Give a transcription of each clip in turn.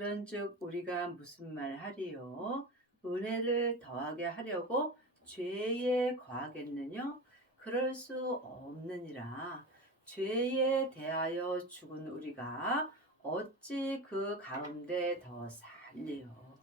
그런즉 우리가 무슨 말하리요? 은혜를 더하게 하려고 죄에 거하겠느냐? 그럴 수 없느니라. 죄에 대하여 죽은 우리가 어찌 그 가운데 더 살리요?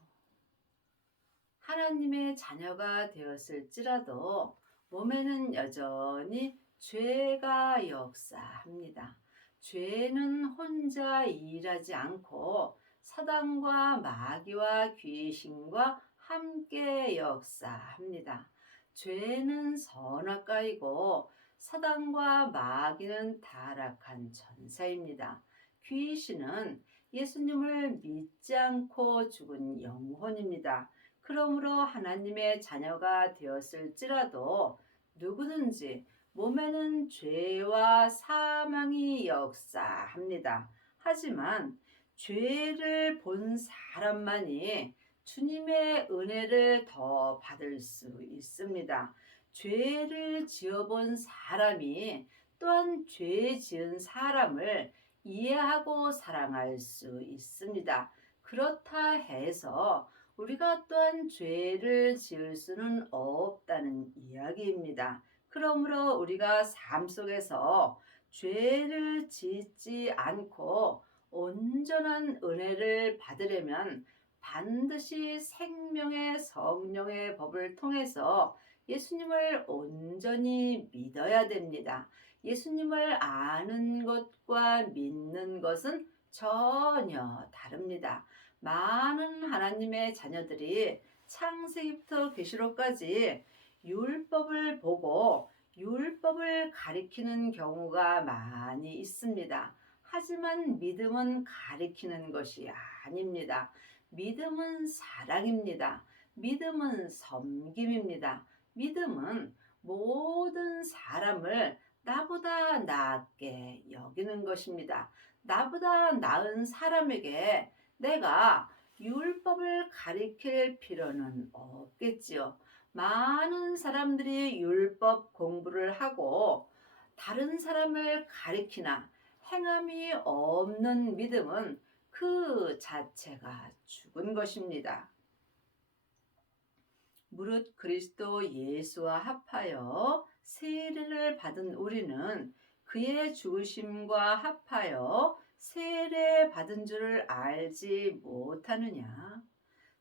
하나님의 자녀가 되었을지라도 몸에는 여전히 죄가 역사합니다. 죄는 혼자 일하지 않고 사단과 마귀와 귀신과 함께 역사합니다. 죄는 선악과이고 사단과 마귀는 타락한 천사입니다. 귀신은 예수님을 믿지 않고 죽은 영혼입니다. 그러므로 하나님의 자녀가 되었을지라도 누구든지 몸에는 죄와 사망이 역사합니다. 하지만 죄를 본 사람만이 주님의 은혜를 더 받을 수 있습니다. 죄를 지어본 사람이 또한 죄 지은 사람을 이해하고 사랑할 수 있습니다. 그렇다 해서 우리가 또한 죄를 지을 수는 없다는 이야기입니다. 그러므로 우리가 삶 속에서 죄를 짓지 않고 온전한 은혜를 받으려면 반드시 생명의 성령의 법을 통해서 예수님을 온전히 믿어야 됩니다. 예수님을 아는 것과 믿는 것은 전혀 다릅니다. 많은 하나님의 자녀들이 창세기부터 계시록까지 율법을 보고 율법을 가리키는 경우가 많이 있습니다. 하지만 믿음은 가리키는 것이 아닙니다. 믿음은 사랑입니다. 믿음은 섬김입니다. 믿음은 모든 사람을 나보다 낫게 여기는 것입니다. 나보다 나은 사람에게 내가 율법을 가리킬 필요는 없겠지요. 많은 사람들이 율법 공부를 하고 다른 사람을 가리키나 행함이 없는 믿음은 그 자체가 죽은 것입니다. 무릇 그리스도 예수와 합하여 세례를 받은 우리는 그의 죽으심과 합하여 세례 받은 줄을 알지 못하느냐?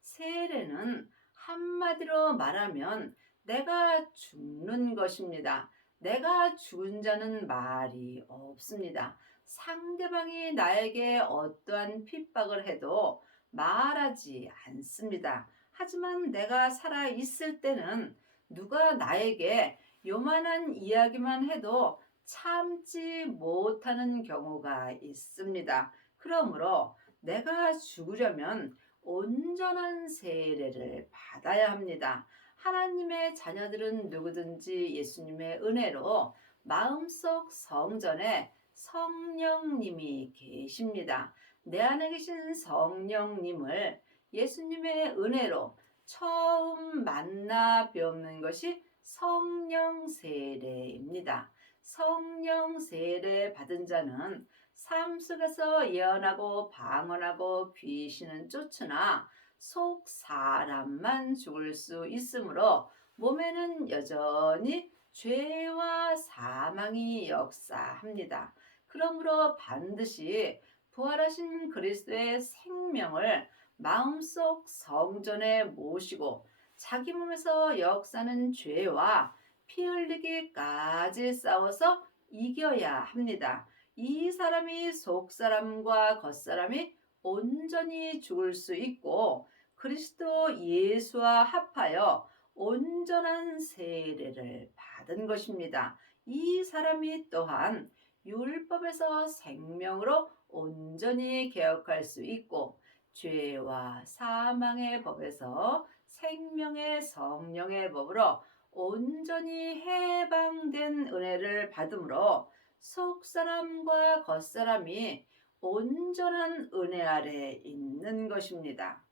세례는 한마디로 말하면 내가 죽는 것입니다. 내가 죽은 자는 말이 없습니다. 상대방이 나에게 어떠한 핍박을 해도 말하지 않습니다. 하지만 내가 살아 있을 때는 누가 나에게 요만한 이야기만 해도 참지 못하는 경우가 있습니다. 그러므로 내가 죽으려면 온전한 세례를 받아야 합니다. 하나님의 자녀들은 누구든지 예수님의 은혜로 마음속 성전에 성령님이 계십니다. 내 안에 계신 성령님을 예수님의 은혜로 처음 만나 뵙는 것이 성령 세례입니다. 성령 세례 받은 자는 삶 속에서 예언하고 방언하고 귀신은 쫓으나 속 사람만 죽을 수 있으므로 몸에는 여전히 죄와 사망이 역사합니다. 그러므로 반드시 부활하신 그리스도의 생명을 마음속 성전에 모시고 자기 몸에서 역사는 죄와 피 흘리기까지 싸워서 이겨야 합니다. 이 사람이 속사람과 겉사람이 온전히 죽을 수 있고 그리스도 예수와 합하여 온전한 세례를 받은 것입니다. 이 사람이 또한 율법에서 생명으로 온전히 개혁할 수 있고 죄와 사망의 법에서 생명의 성령의 법으로 온전히 해방된 은혜를 받음으로 속사람과 겉사람이 온전한 은혜 아래 있는 것입니다.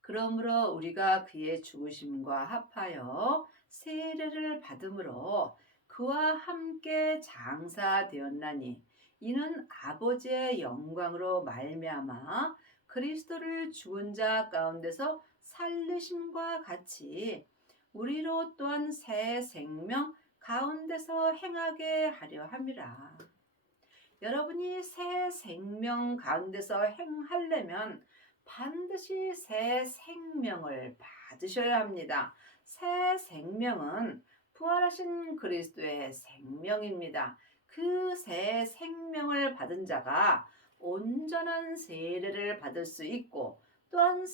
그러므로 우리가 그의 죽으심과 합하여 세례를 받음으로 그와 함께 장사되었나니 이는 아버지의 영광으로 말미암아 그리스도를 죽은 자 가운데서 살리심과 같이 우리로 또한 새 생명 가운데서 행하게 하려 함이라. 여러분이 새 생명 가운데서 행하려면 반드시 새 생명을 받으셔야 합니다. 새 생명은 부활하신 그리스도의 생명입니다. 그 새 생명을 받은 자가 온전한 세례를 받을 수 있고 또한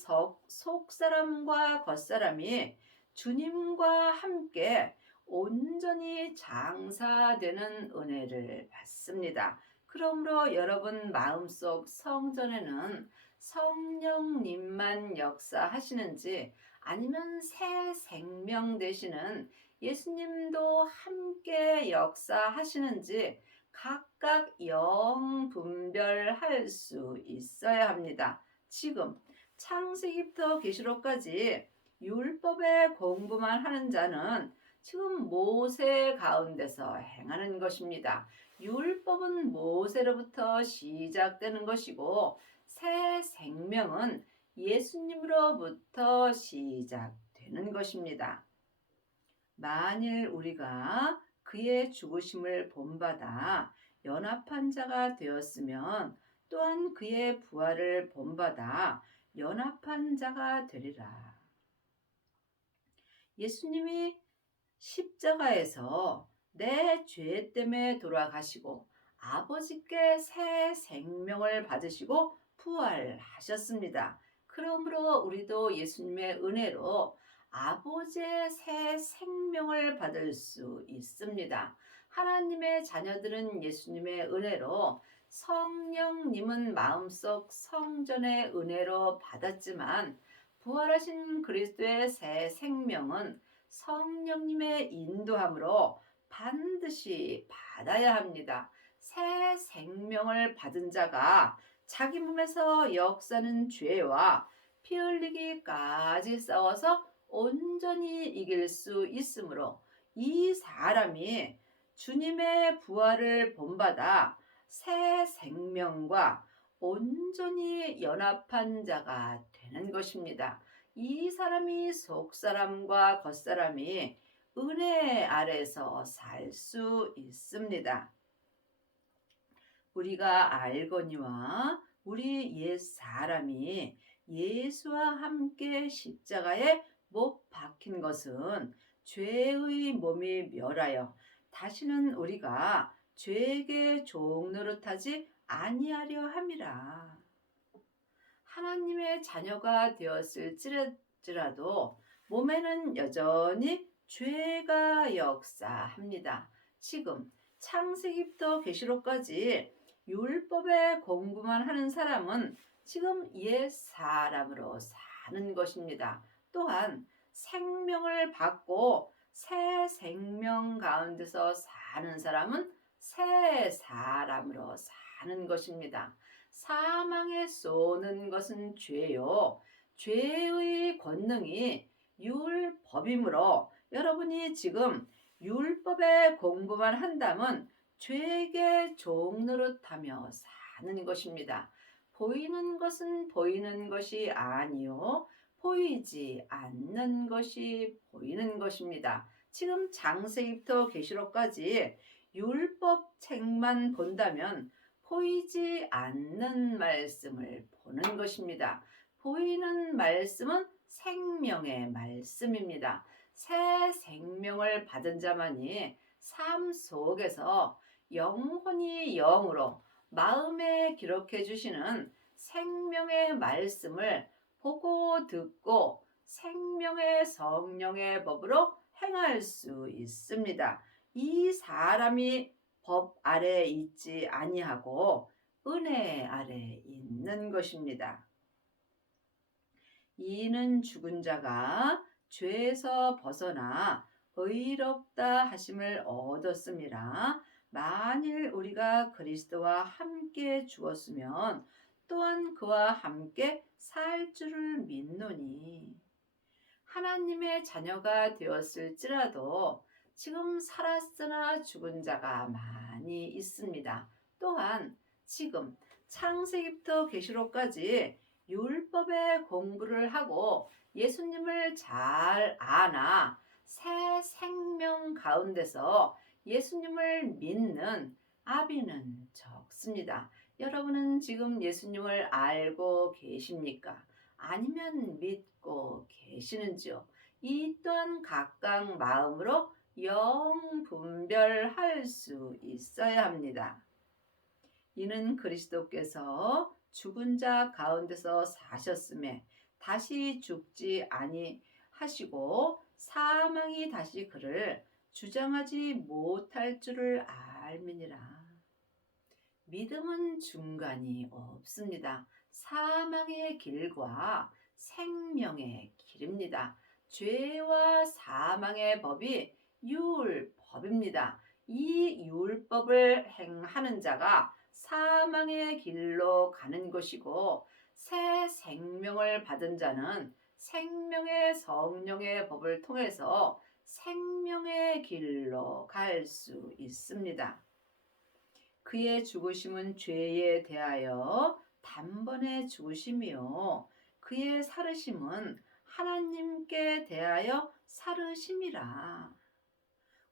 속사람과 겉사람이 주님과 함께 온전히 장사되는 은혜를 받습니다. 그러므로 여러분 마음속 성전에는 성령님만 역사하시는지 아니면 새 생명 되시는 예수님도 함께 역사하시는지 각각 영 분별할 수 있어야 합니다. 지금 창세기부터 계시록까지 율법의 공부만 하는 자는 지금 모세 가운데서 행하는 것입니다. 율법은 모세로부터 시작되는 것이고 새 생명은 예수님으로부터 시작되는 것입니다. 만일 우리가 그의 죽으심을 본받아 연합한 자가 되었으면 또한 그의 부활을 본받아 연합한 자가 되리라. 예수님이 십자가에서 내 죄 때문에 돌아가시고 아버지께 새 생명을 받으시고 부활하셨습니다. 그러므로 우리도 예수님의 은혜로 아버지의 새 생명을 받을 수 있습니다. 하나님의 자녀들은 예수님의 은혜로 성령님은 마음속 성전의 은혜로 받았지만 부활하신 그리스도의 새 생명은 성령님의 인도함으로 반드시 받아야 합니다. 새 생명을 받은 자가 자기 몸에서 역사는 죄와 피 흘리기까지 싸워서 온전히 이길 수 있으므로 이 사람이 주님의 부활을 본받아 새 생명과 온전히 연합한 자가 되는 것입니다. 이 사람이 속사람과 겉사람이 은혜 아래서 살 수 있습니다. 우리가 알거니와 우리 옛 사람이 예수와 함께 십자가에 못 박힌 것은 죄의 몸이 멸하여 다시는 우리가 죄에게 종노릇하지 아니하려 함이라. 하나님의 자녀가 되었을지라도 몸에는 여전히 죄가 역사합니다. 지금 창세기부터 계시록까지 율법의 공부만 하는 사람은 지금 옛 사람으로 사는 것입니다. 또한 생명을 받고 새 생명 가운데서 사는 사람은 새 사람으로 사는 것입니다. 사망에 쏘는 것은 죄요. 죄의 권능이 율법이므로 여러분이 지금 율법의 공부만 한다면 죄에게 종노릇하며 사는 것입니다. 보이는 것은 보이는 것이 아니요. 보이지 않는 것이 보이는 것입니다. 지금 창세기부터 계시록까지 율법 책만 본다면 보이지 않는 말씀을 보는 것입니다. 보이는 말씀은 생명의 말씀입니다. 새 생명을 받은 자만이 삶 속에서 영혼이 영으로 마음에 기록해 주시는 생명의 말씀을 보고 듣고 생명의 성령의 법으로 행할 수 있습니다. 이 사람이 법 아래 있지 아니하고 은혜 아래 있는 것입니다. 이는 죽은 자가 죄에서 벗어나 의롭다 하심을 얻었음이라. 만일 우리가 그리스도와 함께 죽었으면 또한 그와 함께 살 줄을 믿노니. 하나님의 자녀가 되었을지라도 지금 살았으나 죽은 자가 많이 있습니다. 또한 지금 창세기부터 계시록까지 율법의 공부를 하고 예수님을 잘 아나 새 생명 가운데서 예수님을 믿는 아비는 적습니다. 여러분은 지금 예수님을 알고 계십니까? 아니면 믿고 계시는지요? 이 또한 각각 마음으로 영 분별할 수 있어야 합니다. 이는 그리스도께서 죽은 자 가운데서 사셨음에 다시 죽지 아니하시고 사망이 다시 그를 주장하지 못할 줄을 알미니라. 믿음은 중간이 없습니다. 사망의 길과 생명의 길입니다. 죄와 사망의 법이 율법입니다. 이 율법을 행하는 자가 사망의 길로 가는 것이고 새 생명을 받은 자는 생명의 성령의 법을 통해서 생명의 길로 갈 수 있습니다. 그의 죽으심은 죄에 대하여 단번에 죽으심이요 그의 살으심은 하나님께 대하여 살으심이라.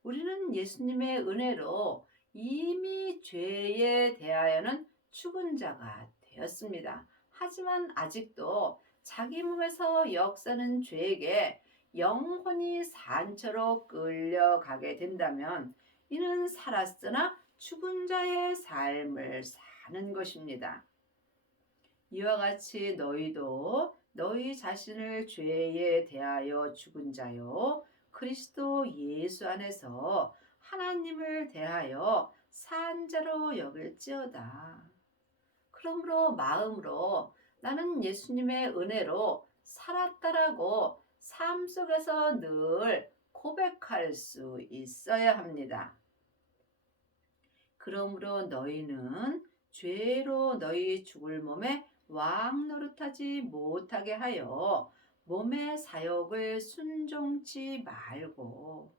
우리는 예수님의 은혜로 이미 죄에 대하여는 죽은 자가 되었습니다. 하지만 아직도 자기 몸에서 역사는 죄에게 영혼이 산처로 끌려가게 된다면 이는 살았으나 죽은 자의 삶을 사는 것입니다. 이와 같이 너희도 너희 자신을 죄에 대하여 죽은 자요 그리스도 예수 안에서 하나님을 대하여 산 자로 여길지어다. 그러므로 마음으로 나는 예수님의 은혜로 살았다라고 삶 속에서 늘 고백할 수 있어야 합니다. 그러므로 너희는 죄로 너희 죽을 몸에 왕 노릇하지 못하게 하여 몸의 사욕을 순종치 말고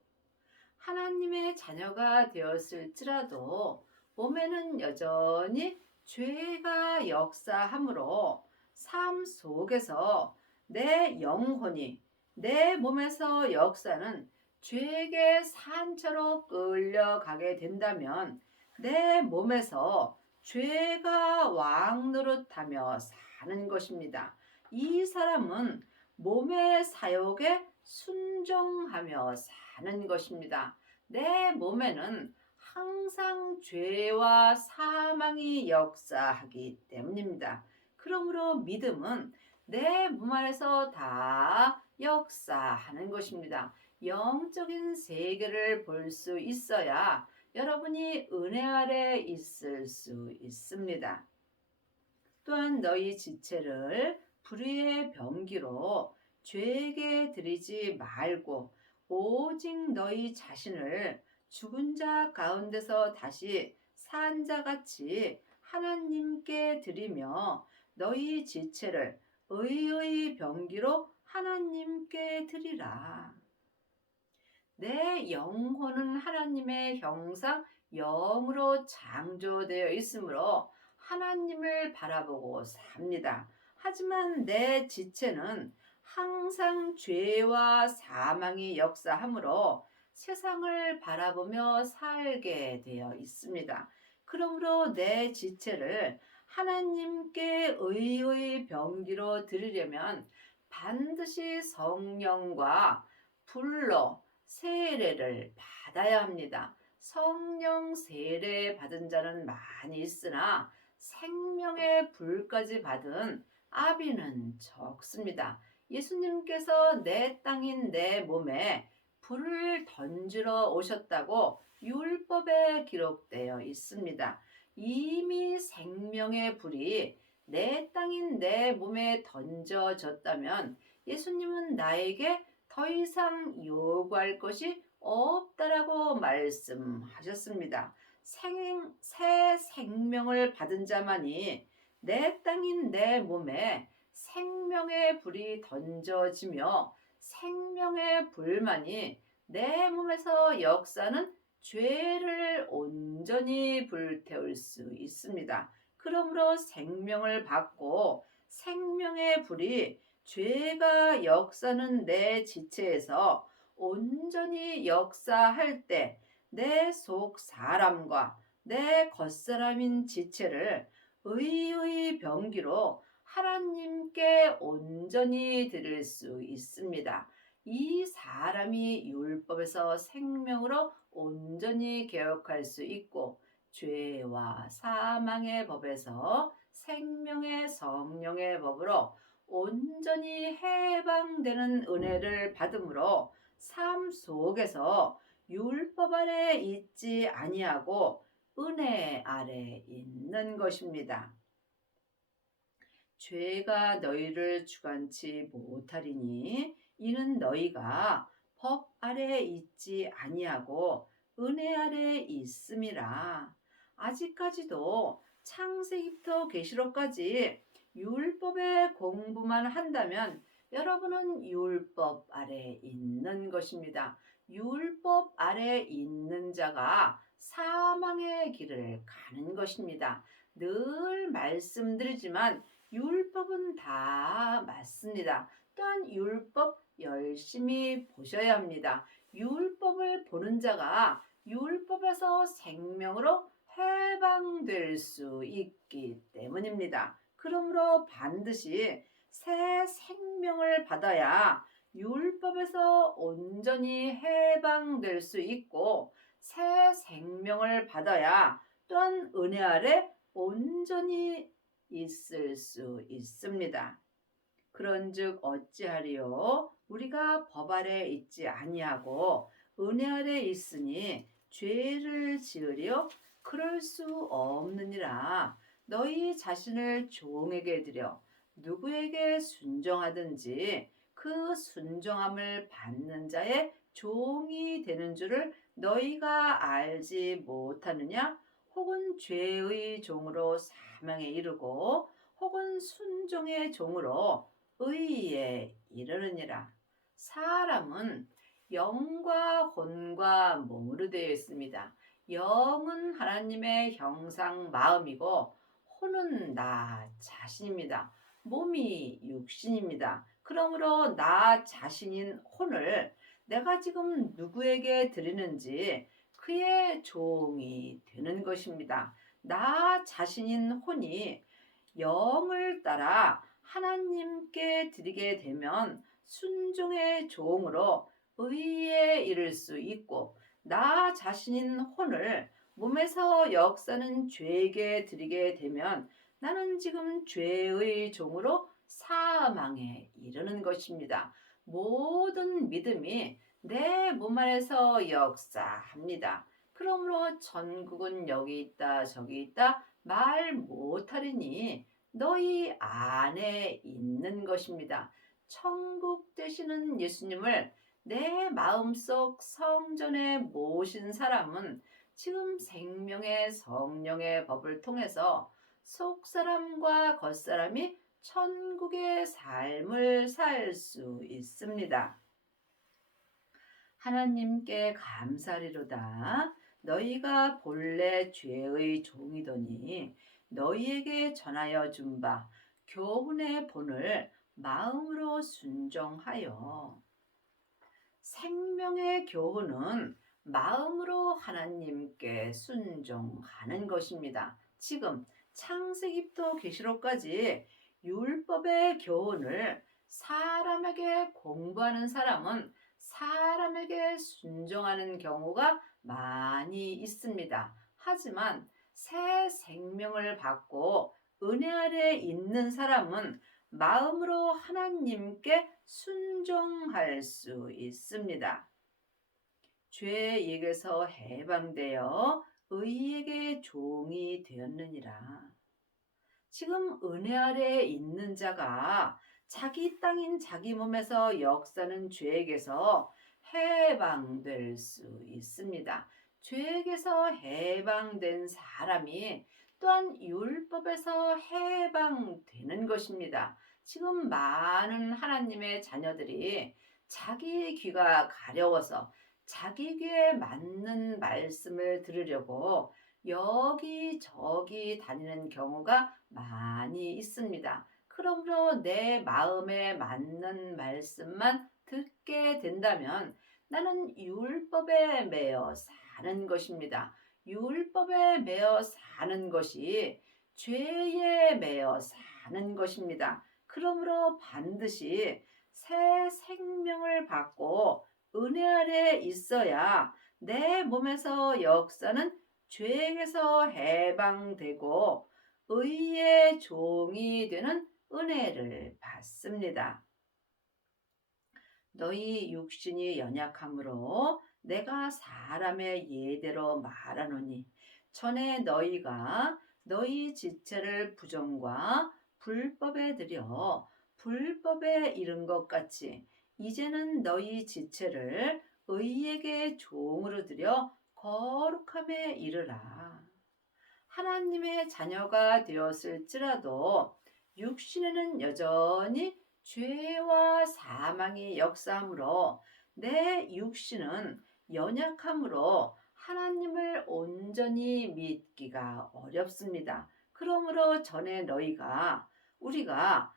하나님의 자녀가 되었을지라도 몸에는 여전히 죄가 역사하므로 삶 속에서 내 영혼이 내 몸에서 역사는 죄의 산처로 끌려가게 된다면 내 몸에서 죄가 왕 노릇하며 사는 것입니다. 이 사람은 몸의 사욕에 순종하며 사는 것입니다. 내 몸에는 항상 죄와 사망이 역사하기 때문입니다. 그러므로 믿음은 내 몸 안에서 다 역사하는 것입니다. 영적인 세계를 볼 수 있어야 여러분이 은혜 아래 있을 수 있습니다. 또한 너희 지체를 불의의 병기로 죄에게 드리지 말고 오직 너희 자신을 죽은 자 가운데서 다시 산 자같이 하나님께 드리며 너희 지체를 의의 병기로 하나님께 드리라. 내 영혼은 하나님의 형상 영으로 창조되어 있으므로 하나님을 바라보고 삽니다. 하지만 내 지체는 항상 죄와 사망이 역사하므로 세상을 바라보며 살게 되어 있습니다. 그러므로 내 지체를 하나님께 의의 병기로 드리려면 반드시 성령과 불로 세례를 받아야 합니다. 성령 세례 받은 자는 많이 있으나 생명의 불까지 받은 아비는 적습니다. 예수님께서 내 땅인 내 몸에 불을 던지러 오셨다고 율법에 기록되어 있습니다. 이미 생명의 불이 내 땅인 내 몸에 던져졌다면 예수님은 나에게 더 이상 요구할 것이 없다라고 말씀하셨습니다. 새 생명을 받은 자만이 내 땅인 내 몸에 생명의 불이 던져지며 생명의 불만이 내 몸에서 역사는 죄를 온전히 불태울 수 있습니다. 그러므로 생명을 받고 생명의 불이 죄가 역사는 내 지체에서 온전히 역사할 때 내 속 사람과 내 겉사람인 지체를 의의 병기로 하나님께 온전히 드릴 수 있습니다. 이 사람이 율법에서 생명으로 온전히 개혁할 수 있고 죄와 사망의 법에서 생명의 성령의 법으로 온전히 해방되는 은혜를 받음으로 삶 속에서 율법 아래 있지 아니하고 은혜 아래 있는 것입니다. 죄가 너희를 주관치 못하리니 이는 너희가 법 아래 있지 아니하고 은혜 아래 있음이라. 아직까지도 창세기부터 계시록까지 율법의 공부만 한다면 여러분은 율법 아래 있는 것입니다. 율법 아래 있는 자가 사망의 길을 가는 것입니다. 늘 말씀드리지만 율법은 다 맞습니다. 또한 율법 열심히 보셔야 합니다. 율법을 보는 자가 율법에서 생명으로 해방될 수 있기 때문입니다. 그러므로 반드시 새 생명을 받아야 율법에서 온전히 해방될 수 있고 새 생명을 받아야 또한 은혜 아래 온전히 있을 수 있습니다. 그런즉 어찌하리요? 우리가 법 아래 있지 아니하고 은혜 아래 있으니 죄를 지으려? 그럴 수 없느니라. 너희 자신을 종에게 드려 누구에게 순종하든지 그 순종함을 받는 자의 종이 되는 줄을 너희가 알지 못하느냐? 혹은 죄의 종으로 사망에 이르고 혹은 순종의 종으로 의에 이르느니라. 사람은 영과 혼과 몸으로 되어 있습니다. 영은 하나님의 형상 마음이고 혼은 나 자신입니다. 몸이 육신입니다. 그러므로 나 자신인 혼을 내가 지금 누구에게 드리는지 그의 종이 되는 것입니다. 나 자신인 혼이 영을 따라 하나님께 드리게 되면 순종의 종으로 의에 이를 수 있고 나 자신인 혼을 몸에서 역사는 죄에게 드리게 되면 나는 지금 죄의 종으로 사망에 이르는 것입니다. 모든 믿음이 내 몸 안에서 역사합니다. 그러므로 천국은 여기 있다 저기 있다 말 못하리니 너희 안에 있는 것입니다. 천국 되시는 예수님을 내 마음속 성전에 모신 사람은 지금 생명의 성령의 법을 통해서 속사람과 겉사람이 천국의 삶을 살 수 있습니다. 하나님께 감사리로다. 너희가 본래 죄의 종이더니 너희에게 전하여 준 바 교훈의 본을 마음으로 순종하여. 생명의 교훈은 마음으로 하나님께 순종하는 것입니다. 지금 창세기부터 계시록까지 율법의 교훈을 사람에게 공부하는 사람은 사람에게 순종하는 경우가 많이 있습니다. 하지만 새 생명을 받고 은혜 아래 있는 사람은 마음으로 하나님께 순종할 수 있습니다. 죄에게서 해방되어 의에게 종이 되었느니라. 지금 은혜 아래에 있는 자가 자기 땅인 자기 몸에서 역사는 죄에게서 해방될 수 있습니다. 죄에게서 해방된 사람이 또한 율법에서 해방되는 것입니다. 지금 많은 하나님의 자녀들이 자기 귀가 가려워서 자기 귀에 맞는 말씀을 들으려고 여기저기 다니는 경우가 많이 있습니다. 그러므로 내 마음에 맞는 말씀만 듣게 된다면 나는 율법에 매여 사는 것입니다. 율법에 매여 사는 것이 죄에 매여 사는 것입니다. 그러므로 반드시 새 생명을 받고 은혜 아래 있어야 내 몸에서 역사는 죄에게서 해방되고 의의 종이 되는 은혜를 받습니다. 너희 육신이 연약함으로 내가 사람의 예대로 말하노니 전에 너희가 너희 지체를 부정과 불법에 들여 불법에 이른 것 같이 이제는 너희 지체를 의에게 종으로 들여 거룩함에 이르라. 하나님의 자녀가 되었을지라도 육신에는 여전히 죄와 사망이 역사하므로 내 육신은 연약함으로 하나님을 온전히 믿기가 어렵습니다. 그러므로 우리가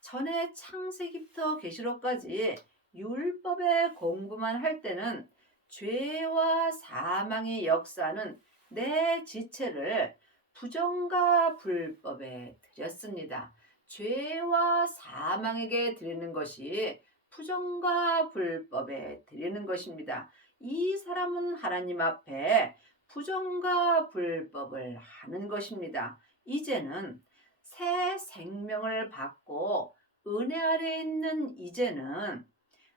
전에 창세기부터 계시록까지 율법의 공부만 할 때는 죄와 사망의 역사는 내 지체를 부정과 불법에 드렸습니다. 죄와 사망에게 드리는 것이 부정과 불법에 드리는 것입니다. 이 사람은 하나님 앞에 부정과 불법을 하는 것입니다. 이제는 새 생명을 받고 은혜 아래 있는 이제는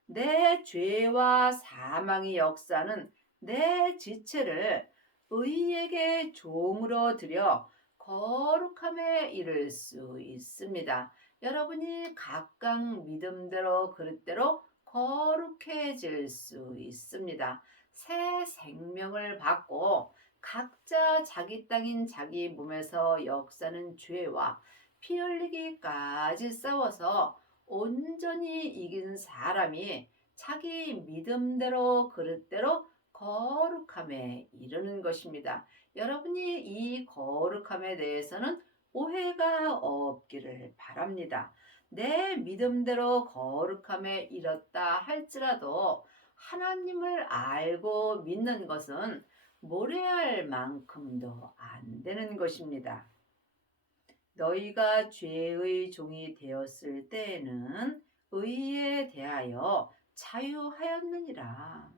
내 죄와 사망의 역사는 내 지체를 의에게 종으로 들여 거룩함에 이를 수 있습니다. 여러분이 각각 믿음대로 그릇대로 거룩해질 수 있습니다. 새 생명을 받고 각자 자기 땅인 자기 몸에서 역사는 죄와 피 흘리기까지 싸워서 온전히 이긴 사람이 자기 믿음대로 그릇대로 거룩함에 이르는 것입니다. 여러분이 이 거룩함에 대해서는 오해가 없기를 바랍니다. 내 믿음대로 거룩함에 이뤘다 할지라도 하나님을 알고 믿는 것은 모래알 만큼도 안 되는 것입니다. 너희가 죄의 종이 되었을 때에는 의에 대하여 자유하였느니라.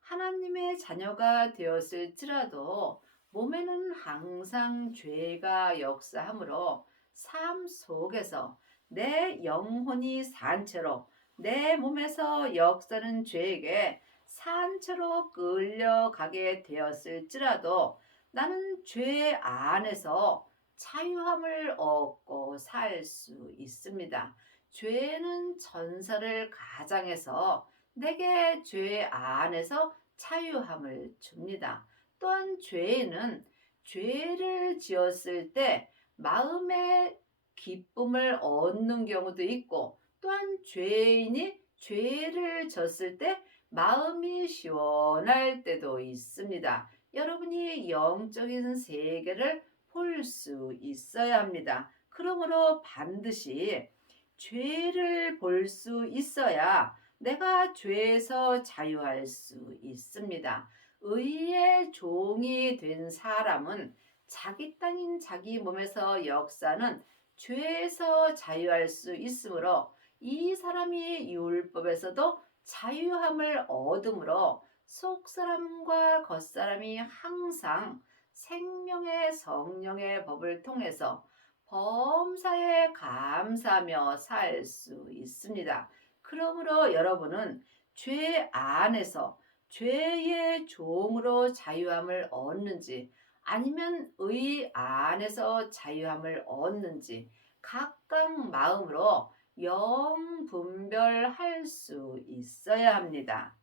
하나님의 자녀가 되었을지라도 몸에는 항상 죄가 역사하므로 삶 속에서 내 영혼이 산채로 내 몸에서 역사는 죄에게 산채로 끌려가게 되었을지라도 나는 죄 안에서 자유함을 얻고 살 수 있습니다. 죄는 전사를 가장해서 내게 죄 안에서 자유함을 줍니다. 또한 죄는 죄를 지었을 때 마음의 기쁨을 얻는 경우도 있고 또한 죄인이 죄를 졌을 때 마음이 시원할 때도 있습니다. 여러분이 영적인 세계를 볼 수 있어야 합니다. 그러므로 반드시 죄를 볼 수 있어야 내가 죄에서 자유할 수 있습니다. 의의 종이 된 사람은 자기 땅인 자기 몸에서 역사는 죄에서 자유할 수 있으므로 이 사람이 율법에서도 자유함을 얻으므로 속사람과 겉사람이 항상 생명의 성령의 법을 통해서 범사에 감사하며 살 수 있습니다. 그러므로 여러분은 죄 안에서 죄의 종으로 자유함을 얻는지 아니면 의 안에서 자유함을 얻는지 각각 마음으로 영분별할 수 있어야 합니다.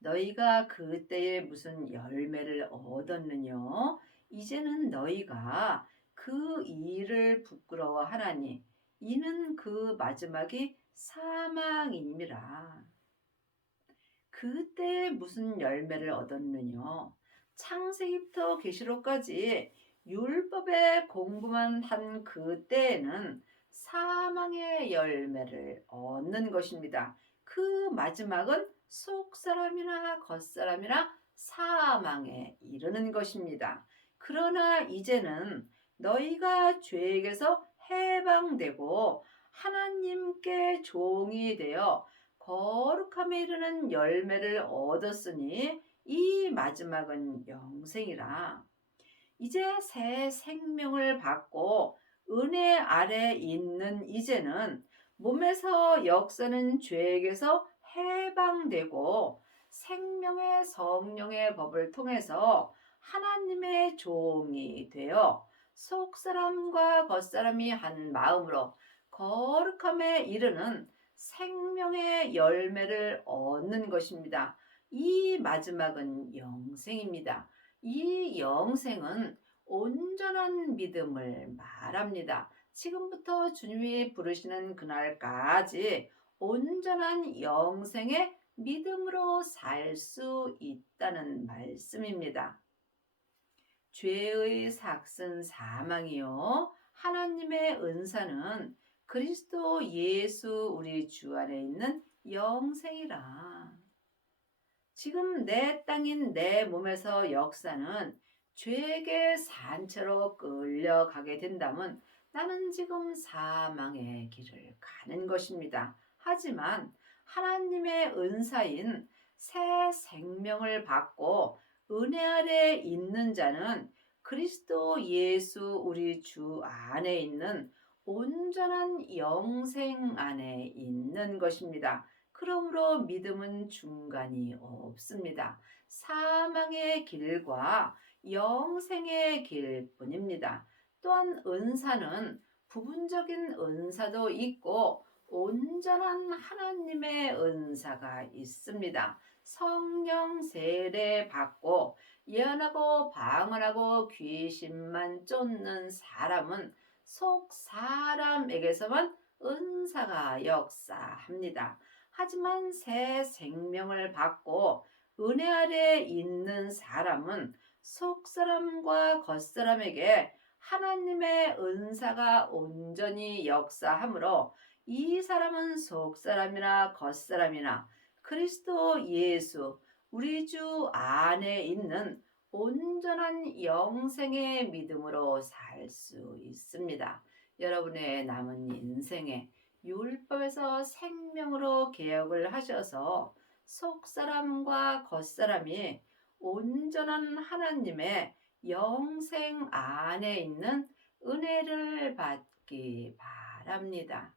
너희가 그때에 무슨 열매를 얻었느냐? 이제는 너희가 그 일을 부끄러워하나니 이는 그 마지막이 사망임이라. 그때 무슨 열매를 얻었느냐? 창세기부터 계시록까지 율법의 공부만 한 그때에는 사망의 열매를 얻는 것입니다. 그 마지막은 속사람이나 겉사람이나 사망에 이르는 것입니다. 그러나 이제는 너희가 죄에게서 해방되고 하나님께 종이 되어 거룩함에 이르는 열매를 얻었으니 이 마지막은 영생이라. 이제 새 생명을 받고 은혜 아래 있는 이제는 몸에서 역사는 죄에게서 해방되고 생명의 성령의 법을 통해서 하나님의 종이 되어 속사람과 겉사람이 한 마음으로 거룩함에 이르는 생명의 열매를 얻는 것입니다. 이 마지막은 영생입니다. 이 영생은 온전한 믿음을 말합니다. 지금부터 주님이 부르시는 그날까지 온전한 영생의 믿음으로 살 수 있다는 말씀입니다. 죄의 삭은 사망이요 하나님의 은사는 그리스도 예수 우리 주 안에 있는 영생이라. 지금 내 땅인 내 몸에서 역사는 죄에게 산채로 끌려가게 된다면 나는 지금 사망의 길을 가는 것입니다. 하지만 하나님의 은사인 새 생명을 받고 은혜 아래 있는 자는 그리스도 예수 우리 주 안에 있는 온전한 영생 안에 있는 것입니다. 그러므로 믿음은 중간이 없습니다. 사망의 길과 영생의 길뿐입니다. 또한 은사는 부분적인 은사도 있고 온전한 하나님의 은사가 있습니다. 성령 세례 받고 예언하고 방언하고 귀신만 쫓는 사람은 속 사람에게서만 은사가 역사합니다. 하지만 새 생명을 받고 은혜 아래 있는 사람은 속사람과 겉사람에게 하나님의 은사가 온전히 역사하므로 이 사람은 속사람이나 겉사람이나 그리스도 예수 우리 주 안에 있는 온전한 영생의 믿음으로 살 수 있습니다. 여러분의 남은 인생에 율법에서 생명으로 개혁을 하셔서 속사람과 겉사람이 온전한 하나님의 영생 안에 있는 은혜를 받기 바랍니다.